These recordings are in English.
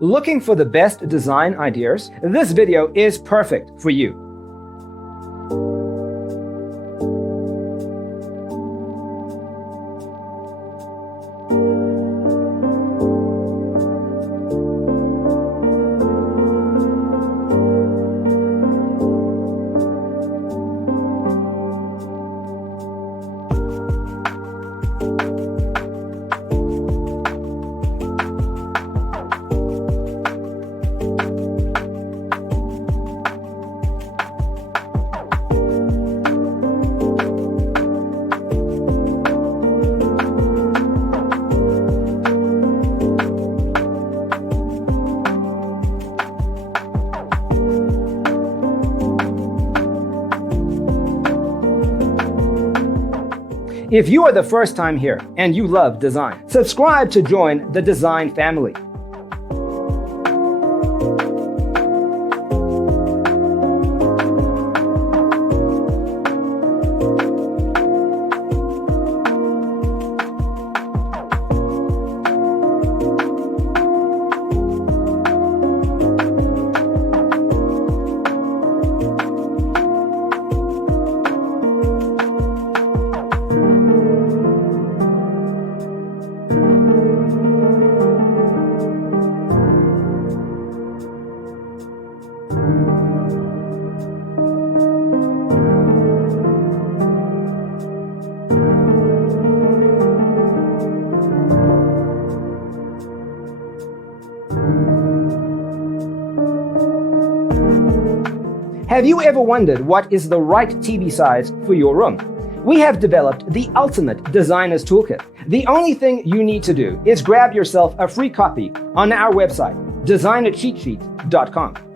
Looking for the best design ideas? This video is perfect for you. If you are the first time here and you love design, subscribe to join the design family. Have you ever wondered what is the right TV size for your room? We have developed the ultimate designer's toolkit. The only thing you need to do is grab yourself a free copy on our website, designercheatsheet.com.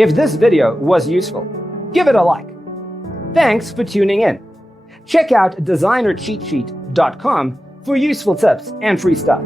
If this video was useful, give it a like. Thanks for tuning in. Check out designercheatsheet.com for useful tips and free stuff.